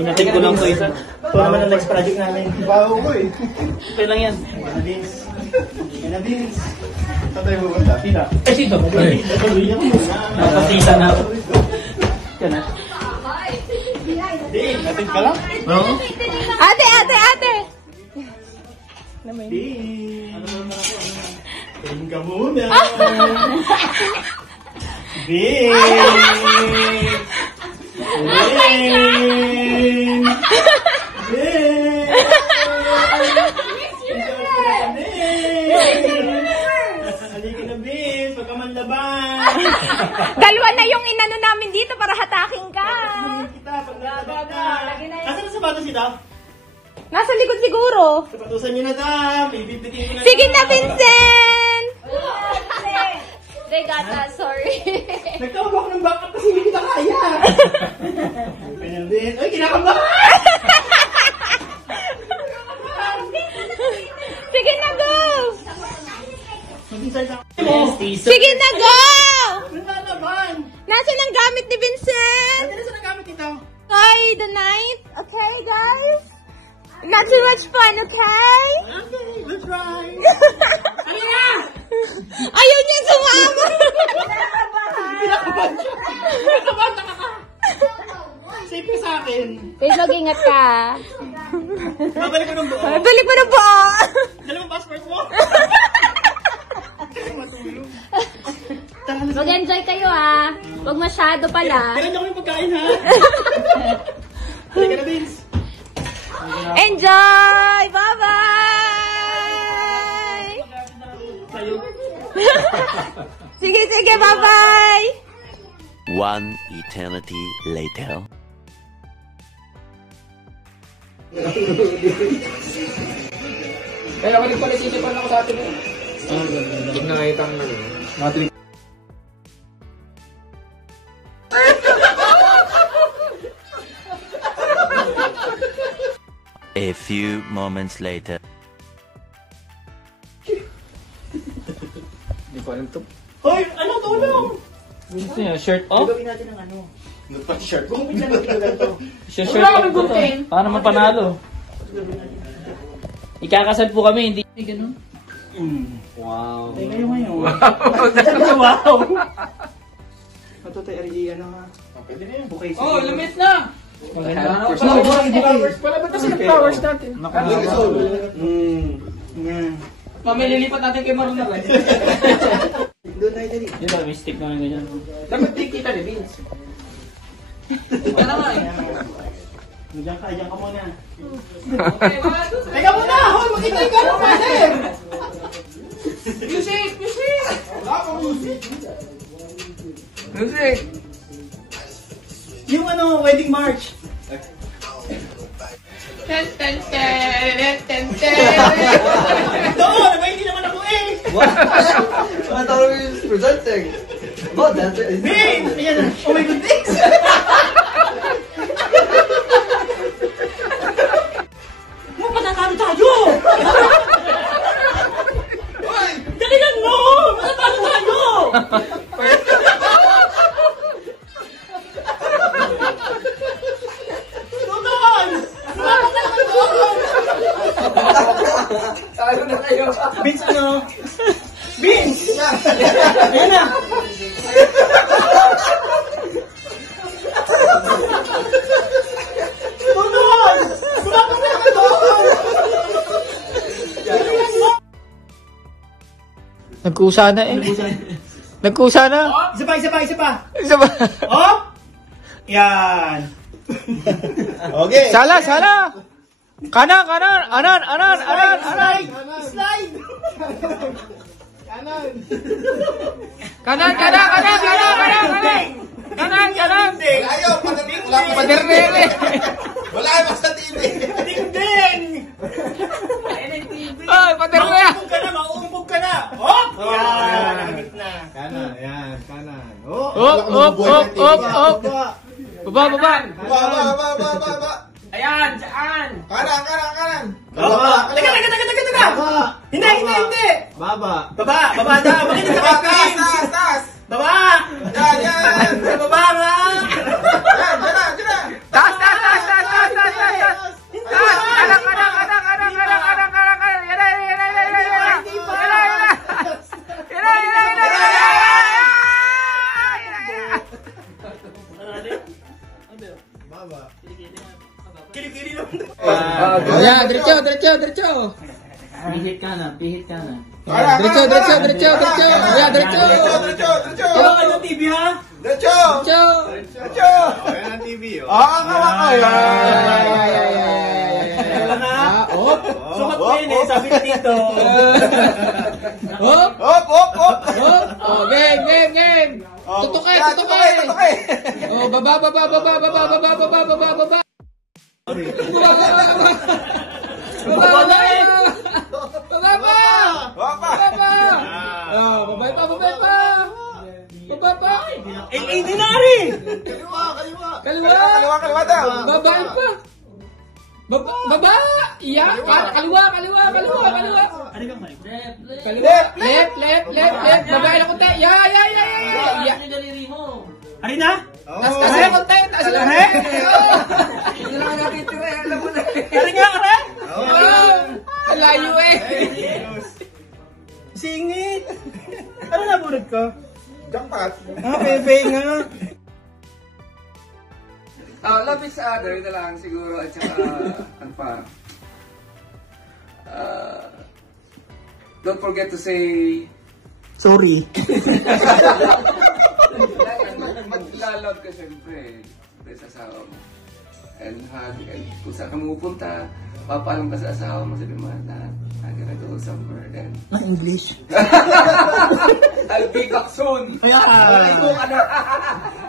Inatid ko lang po isa. Ito naman ang next project namin. Bago ko eh. Okay lang yan. Ganabins. Saan tayo pupunta? Tita. Eh, sito. Napasita na ako. Yan na. Di, natin ka lang? Oo. Ate, ate, ate! Di. Tingin ka muna. Di. Halika na, Bis. Huwag ka manlaban. Dalawa na yung inano namin dito para hataking ka. Kita, paglaban ka. Nasaan na sapatos si Daf? Nasa likod siguro. Sapatusan niyo na, Daf. Ibibitin ko na. Sige na, Vincent! They got that, sorry. Nagtawag ako ng backup kasi hindi kita kaya. Ganyan din. Ay, kinakabahan! Sige na, go! Mag-inside ako. Sige na, go! Nalalaban! Nasaan ang gamit ni Vincent? Ano saan ang gamit nito? Enjoy the night, okay, guys? Not too much fun, okay? Okay, let's try. Ano na? Ayaw niya sumama. Kinakabahan siya. Kinakabahan ka. Safe ka sa akin. Wait, mag-ingat ka. Babalik ko ng buo. Balik mo na po. Dala mo passport mo? Matulog. Mag-enjoy kayo, ah. Huwag masyado pala. Kailan niyo ako yung pagkain, ha? Halika na, Vince. Enjoy! Bye-bye! Sige, sige, bye-bye! One eternity later. Kaya naman pala sisipan ako sa atin eh. Hindi na nakita ang natin. A few moments later. Hindi ko alam ito. Hoy, ano tulong? Gusto niya, shirt off? Gagawin natin ng ano? Nagpa-shirt. Gumit na natin ganito. Shirt off ko to. Para mapanalo. Ikakasal po kami, hindi ganun. Wow. Ay, kayo ngayon. Wow. Ito tayo, ano ha? Pwede na yun. Okay, sige. Oh, limit na! Maganda. Flowers pala. Ba't kasi flowers natin? Mamililipat natin kay Maruna. Doon tayo dali. Di ba, may stick naman ganyan. Dapat di kita ni Vince. Ika na nga eh. Diyan ka muna. Okay, Teka muna! Hoy, makitay ka naman eh! music! Music! Wala akong music. Music! Yung ano, wedding march. Ten, ten, ten, ten, ten. Doon! Aba, hindi naman ako eh! Ano tawag yung presenting? Oh, that's it. Hey! Ayan! Oh my goodness! Mapanatalo tayo! Dalilan mo! Mapanatalo tayo! Doon! Sumama ka naman doon! Talo na kayo. Vince, ano? Vince! Ayan na! Doon! Sumama ka naman doon! Dalilan mo! Nagkusa na eh. Nagkusa na. Isa pa, isa pa, isa pa! Isa ba? Oh! Yan! Okay! Sala, sala! Kanan, kanan! Anan, anan, anan, anan! Slide! Kanan, kanan, kanan, kanan, kanan, kanan! Kanan, kanan! Ayaw! Wala ko paderere! Wala pa sa TV! Ding-ding! Ay, paderere! Mauumbog ka na! Mauumbog ka na! Hop! Yan! Nakagit na! Kanan, yan! Kanan! Op, op, op, op, op! Baba, baba! Baba! Ayan, saan? Kanan! Baba! Teka! Baba! Hindi! Baba! Baba na! Bakit sa kapit? Taas! Baba! Yan! Baba nga! Kili-kili lang. Yeah, diretso. Pihit ka na. Diretso. Yeah, diretso. Wala ka ng TV ha? Diretso. Ayan ang TV, oh. Op. Sukat ko yun eh, sabi ni Tito. Op. Op. Oh, game. Tutukay. Oh, baba. Baba pa. LAD na rin! Kaliwa daw. Babae pa. Baba. Iya. Kaliwa. Ano bang mali? Left. Babae na konti. Ya. Yung daliri mo. Ano na? Taas na konti. Ano nga ka rin? Layo eh. Singit! Ano nabunod ko? Jackpot. Pepe nga. Love each other na lang siguro at saka ano pa. Don't forget to say Sorry. mag-love ka syempre sa asawa mo. And hug, and kung saan ka pupunta, papaalam ka sa asawa mo, sabi mo na I'm gonna go somewhere then. English. I'll be back soon. Ayan.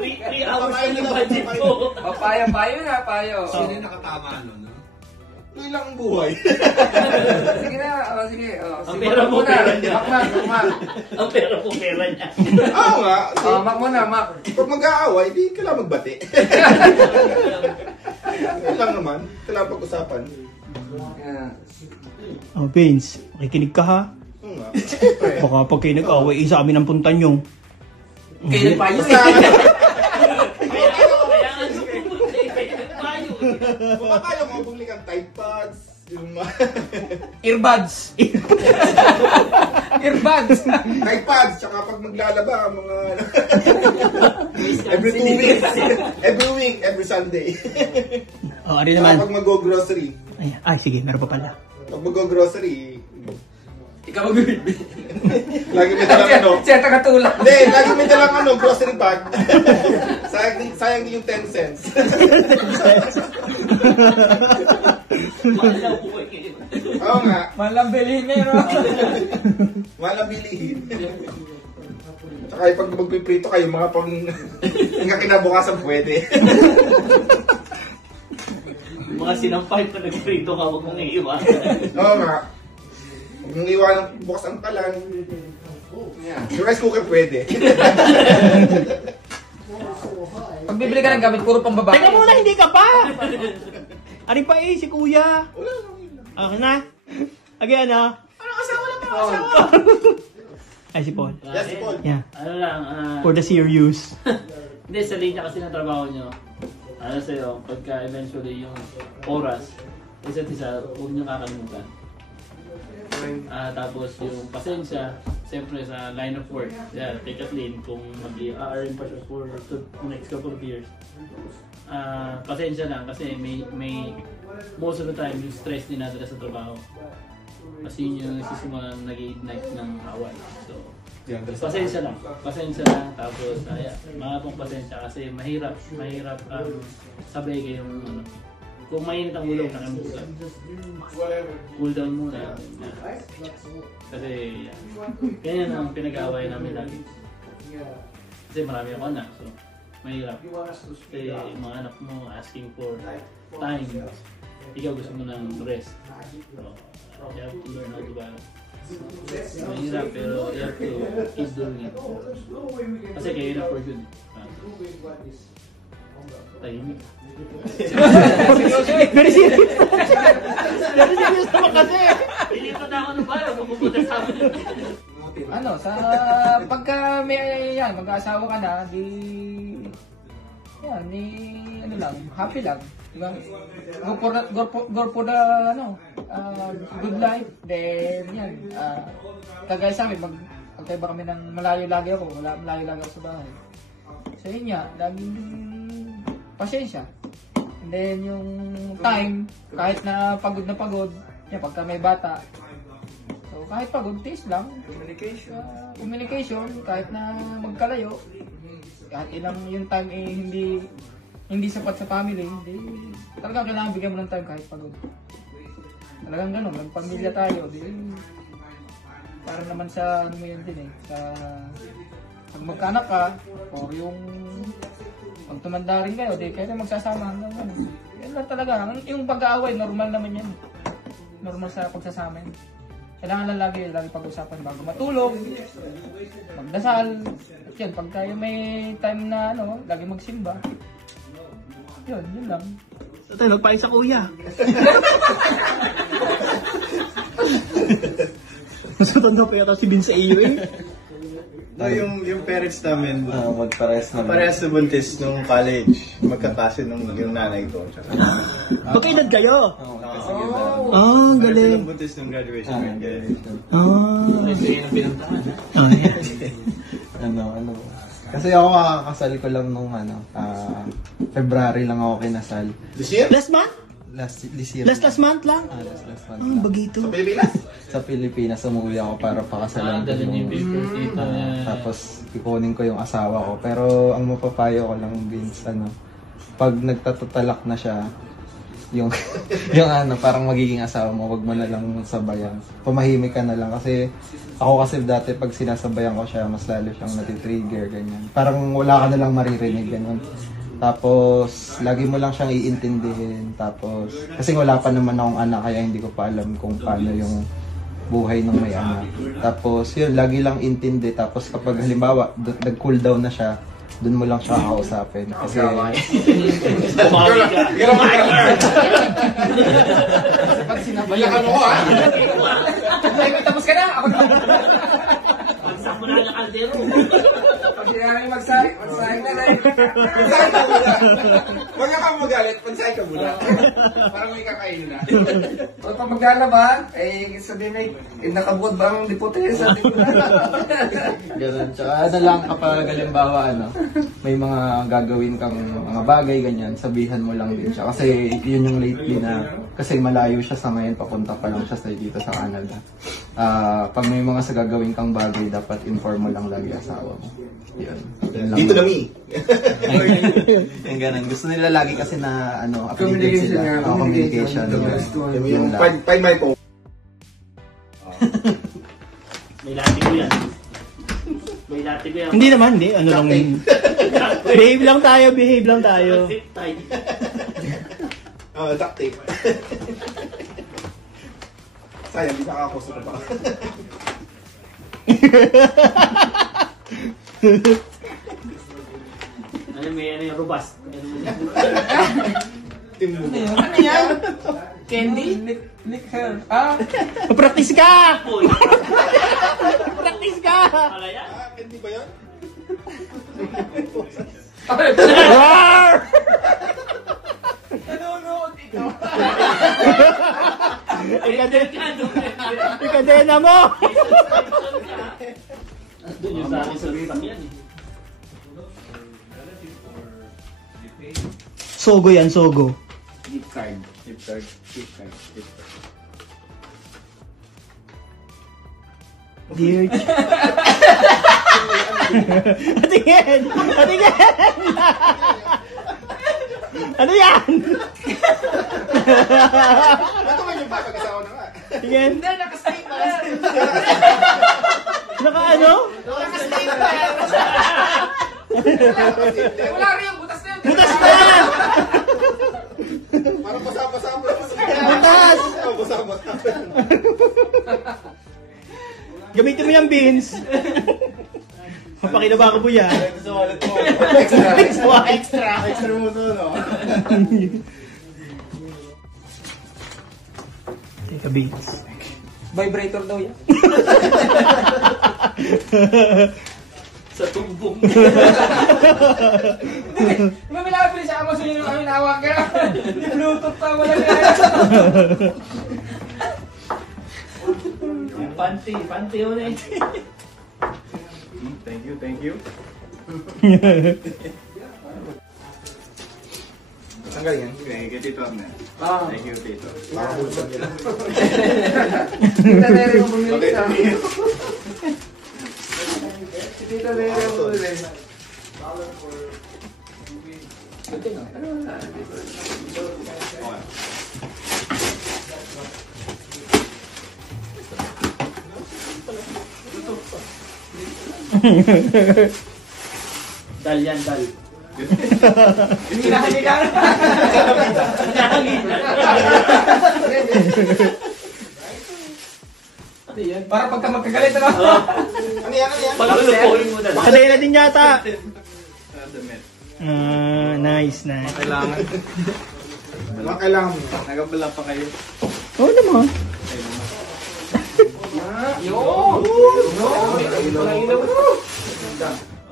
3 hours yung budget ko. Payo na, payo. Sino yung nakatama nun, no? Ito lang ang buhay. Sige na, sige. Ang pera mo, pera niya. Mac. Ang pera mo, pera niya. Oo nga. Mac muna, Mac. Pag mag-aaway, di kailangan magbati. Yan lang naman. Kailangan pag-usapan. Yeah. Oh, Vince, makikinig ka ha? Oo nga. Baka pag kayo nag-away, isa kami ng puntan yung. Kaya nagpayo eh. Baka tayo mga bumili kang Tide Pods. Yung mga... Earbuds. Tide Pods. Tsaka pag maglalaba, mga... every 2 weeks. Every week. Every Sunday. Oh, ano Tsaka naman? pag mag-go-grocery. Ay, sige, meron pa pala. Pag mag-go-grocery, Ikaw magbibit. lagi may dalang ano. Siya tagatulak. Hindi, lagi may dalang ano, grocery bag. sayang din yung 10 cents. Malaw po kayo. Oo nga, Malang bilhin meron. walang bilihin. Tsaka pag magpiprito kayo, mga pang hanggang kinabukasan pwede. Mga sinampay pa nagprito ka, huwag mong iiwan. Oo nga. Kung iwanan bukas ang talan, yung rice cooker pwede. Pag bibili ka ng gamit, puro pang babae. Teka muna, hindi ka pa! Ari pa eh, si kuya. Okay na? Again, ah. Ay, si Paul. Yes, Paul. Yeah. Ano lang, For the serious. hindi, sa linya kasi ng trabaho nyo. Ano sa'yo, pagka eventually yung oras, isa't isa, huwag nyo kakalimutan. Tapos yung pasensya, siyempre sa line of work, yeah, kay Kathleen, kung mag-i-earn pa siya for the next couple of years. Pasensya lang kasi may most of the time yung stress din natin sa trabaho. Kasi yun yung sisimulan nag-ignite ng away. So, pasensya lang. Tapos, mga pong pasensya kasi mahirap sabay kayong ano. Kung mainit ang ulo, nakimusan. Cool down muna. Kasi, ganyan ang pinag-aaway namin lagi. Kasi marami ako anak, so mahirap. Kasi yung mga anak mo asking for time. Ikaw gusto mo ng rest. So, you have to learn how to balance. Mahirap pero you have to keep doing it. Kasi kayo na for good. Tahimik. Very serious. Very serious naman kasi. Pilipat ako ng bayo kung pupunta sa amin. Ano, sa pagka may yan, mag-asawa ka na, di ano lang, happy lang. Diba? Go for the good life. Then yan, kagaya sa amin, magkaiba kami ng malayo lagi ako sa bahay. So yun nga, laging pasensya. And then yung time, kahit na pagod, yan, pagka may bata. So kahit pagod, tiis lang. Communication, kahit na magkalayo. Kahit ilang yung time eh, hindi sapat sa family, hindi talagang kailangan bigyan mo ng time kahit pagod. Talagang gano'n, magpamilya tayo, di para naman sa ano mo yun din eh, sa pag magkaanak ka, or yung pag tumanda rin kayo, di kayo magsasama hanggang ano. Yan lang talaga, yung pag-aaway, normal naman yan. Normal sa pagsasama yan. Kailangan lang lagi pag-usapan bago matulog, magdasal, at yan, pagka yung may time na ano, lagi magsimba. Yun lang. Tatay, magpain sa kuya. Mas matanda pa yata si Vince sa iyo eh. No, yung parents namin, magparehas naman. parehas na buntis nung college. Magkakasi nung yung nanay ko. Magkaedad kayo? Oo, kasi Ang Parehas galing. silang buntis nung graduation. ano. Kasi ako kakakasal ko lang nung February lang ako kinasal. This year? Last month? This year. Last month lang? Last month Ang lang. bagito. Sa Pilipinas? Sa Pilipinas, umuwi ako para pakasalan ko Dala niyo yung yung... papers dito. Tapos ikunin ko yung asawa ko. Pero ang mapapayo ko lang, Vince, pag nagtatatalak na siya, yung parang magiging asawa mo, wag mo na lang sabayan. Pumahimik ka na lang kasi ako kasi dati pag sinasabayan ko siya, mas lalo siyang natitrigger, ganyan. Parang wala ka na lang maririnig, ganun. Tapos, lagi mo lang siyang iintindihin. Tapos, kasi wala pa naman akong anak, kaya hindi ko pa alam kung paano yung buhay ng may anak. Tapos, yun, lagi lang intindi. Tapos, kapag halimbawa, nag-cool down na siya, dun mo lang siya kakausapin. Kasi, Pag sinabi Balakan mo ko ha? tapos ka na, ako na. Pagsak mo na lang kaldero. Pag sinabi magsayang na lang. Huwag ka kang magalit, pagsay ka muna. Parang may kakainin na. O pag maglalaban, sabihin na, nakabuod ba ang lipote sa ating ganun. Tsaka ano lang kapag halimbawa may mga gagawin kang mga bagay ganyan, sabihan mo lang din siya. Kasi yun yung lately na, kasi malayo siya sa ngayon, papunta pa lang siya sa dito sa Canada. Pag may mga sa gagawin kang bagay, dapat inform mo lang lagi asawa mo. Yun lang. Dito na me. Yung ganun. Gusto nila lagi kasi na updated sila. Communication. Yung find my phone. May lati ko yan. May lati ko yan. Hindi naman, hindi. Ano lang yun. Behave lang tayo. Zip tie. Duct tape. Sayang, di nakakakusto ko pa. May yung robust. Timbo. Ano yan? Candy? Lick her. Practice ka! Uy! Practice ka! Malaya. Hindi ba yun? Roar! Nanonood ito. Ikadena mo! Doon yung sa akin sa yan eh. Sogo yan, sogo. Gift card. Dear... Atingin! Ano yan? Ano man yung pagkakasawa na nga? Tingin. Hindi, nakastay pa. Naka ano? Nakastay pa. Wala rin yung butas na yun. Butas na! Parang basa-basa mo. Butas! Basa-basa. Gamitin mo yung beans. Mapakinabago po yan. Sa wallet mo. Extra! Extra mo to, no? Take a beans. Vibrator daw yan. Sa tumbong. Di ba minapili sa Amazon yung kami nawag ka? Bluetooth pa, wala na. Panty yun eh. Thank you. Ang galing yan. Kay Tito Arnel. Ah. Thank you, Tito. Makakabulsan nila. Tita Nere yung bumili sa akin. Si Tita Nere yung bumili. Ano wala? Dal yan, dal. Hindi na kami ka. Para pagka magkagalit na. Ano yan? Paglukuhin mo na. Kadena din yata. Damit. Nice, nice. Kailangan. Mga kailangan mo. Nagabala pa kayo. Oo naman. Yo! Oh,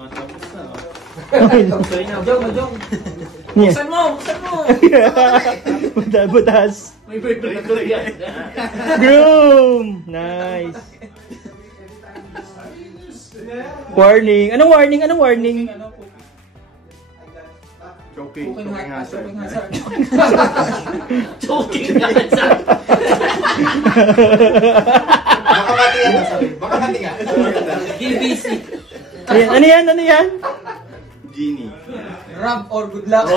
tapos na. Jong. Buksan mo! Butas. May vibrator yan. Groom! Nice. Warning. Anong warning? Choking. Choking hazard. Choking na sa. Baka pati yan. Baka pati nga. GBC. Ano yan? Genie. Rub or good luck. Oh,